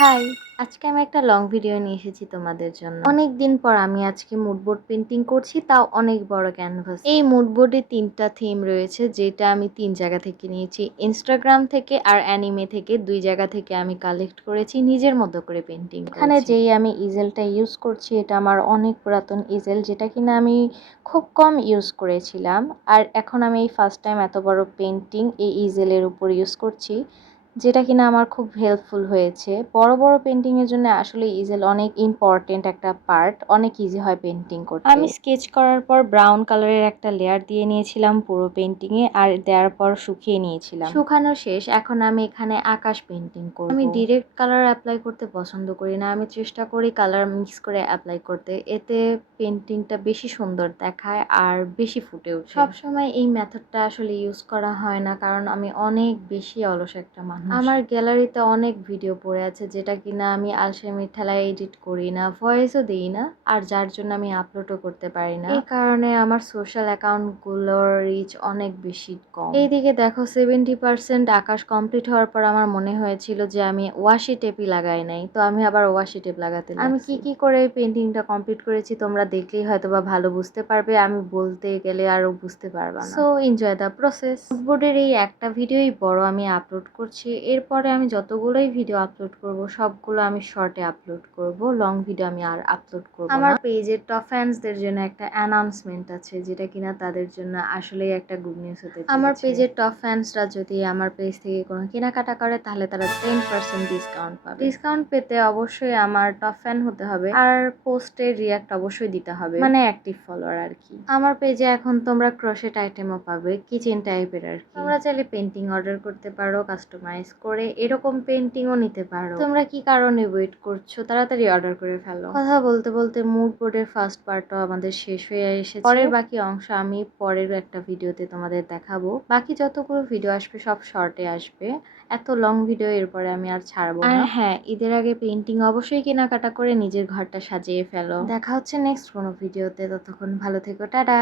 High! আজকে আমি একটা লং ভিডিও নিয়ে এসেছি তোমাদের জন্য। অনেকদিন পর আমি আজকে মুড বোর্ড পেইন্টিং করছি, তাও অনেক বড় ক্যানভাস। এই মুড বোর্ডে ৩ টা থিম রয়েছে, যেটা আমি ৩ জায়গা থেকে নিয়েছি। Instagram থেকে আর অ্যানিমে থেকে ২ জায়গা থেকে আমি কালেক্ট করেছি নিজের মতো করে পেইন্টিং করেছি। এখানে যেই আমি ইজেলটা ইউজ করছি, এটা আমার অনেক পুরাতন ইজেল, যেটা কিনা আমি খুব কম ইউজ করেছিলাম। আর এখন আমি এই ফার্স্ট টাইম এত বড় পেইন্টিং এই ইজেলের উপর ইউজ করছি, যেটা কিনা আমার খুব হেল্পফুল হয়েছে। বড় বড় পেইন্টিং এর জন্য আসলে ইজেল অনেক ইম্পর্টেন্ট একটা পার্ট, অনেক ইজি হয় পেইন্টিং করতে। আমি স্কেচ করার পর ব্রাউন কালারের একটা লেয়ার দিয়ে নিয়েছিলাম পুরো পেইন্টিং এ, আর দেওয়ার পর শুকিয়ে নিয়েছিলাম। শুকানো শেষ, এখন আমি এখানে আকাশ পেইন্টিং করব। আমি ডিরেক্ট কালার অ্যাপ্লাই করতে পছন্দ করি না, আমি চেষ্টা করি কালার মিক্স করে অ্যাপ্লাই করতে, এতে পেইন্টিংটা বেশি সুন্দর দেখায় আর বেশি ফুটে ওঠে। সবসময় এই মেথডটা আসলে ইউজ করা হয় না, কারণ আমি অনেক বেশি অলস একটা মানুষ। আমার গ্যালারিতে অনেক ভিডিও পড়ে আছে, যেটা কিনা আমি আলসেমির ঠেলায় এডিট করি না, ভয়েসও দিই না, আর যার জন্য আমি আপলোডও করতে পারি না। এই কারণে আমার সোশ্যাল অ্যাকাউন্টগুলোর রিচ অনেক বেশি কম। এইদিকে দেখো 70% আকাশ কমপ্লিট হওয়ার পর আমার মনে হয়েছিল যে আমি ওয়াশি টেপই লাগাই নাই, তো আমি আবার ওয়াশি টেপ লাগাতে লাগছি। আমি কি করে এই পেইন্টিংটা কমপ্লিট করেছি তোমরা দেখলেই হয়তো বা ভালো বুঝতে পারবে, আমি বলতে গেলে আরো বুঝতে পারবা না। So enjoy the process. বোর্ডের এই একটা ভিডিওই বড় আমি আপলোড করছি, এরপরে আমি যতগুলোই ভিডিও আপলোড করব সবগুলো আমি শর্টে আপলোড করব, লং ভিডিও আমি আর আপলোড করব না। আমার পেজের টপ ফ্যান্সদের জন্য একটা অ্যানাউন্সমেন্ট আছে, যেটা কিনা তাদের জন্য আসলেই একটা গুড নিউজ হতে চলেছে। আমার পেজের টপ ফ্যান্সরা যদি আমার পেজ থেকে কোনো কেনাকাটা করে, তাহলে তারা 10% ডিসকাউন্ট পাবে। ডিসকাউন্ট পেতে অবশ্যই আমার টপ ফ্যান হতে হবে, আর পোস্টে রিয়াক্ট অবশ্যই দিতে হবে, মানে অ্যাক্টিভ ফলোয়ার আর কি। আমার পেজে এখন তোমরা ক্রোশেট আইটেমও পাবে, কিচেন টাইপের আর কি। তোমরা চাইলে পেইন্টিং অর্ডার করতে পারো কাস্টমাইজ করে, এরকম পেইন্টিংও নিতে পারো। তোমরা কি কারণে ওয়েট করছো, তাড়াতাড়ি অর্ডার করে ফেলো। কথা বলতে বলতে মুড বোর্ডের ফার্স্ট পার্টও আমাদের শেষ হয়ে এসেছে। পরের বাকি অংশ আমি পরের একটা ভিডিওতে তোমাদের দেখাবো। বাকি যতগুলো ভিডিও আসবে সব শর্টে আসবে, এত লং ভিডিও এরপরে আমি আর ছাড়বো না। আর হ্যাঁ, ঈদের আগে পেইন্টিং অবশ্যই কেনাকাটা করে নিজের ঘরটা সাজিয়ে ফেলো। দেখা হচ্ছে নেক্সট কোনো ভিডিওতে, ততক্ষণ ভালো থেকো, টাটা।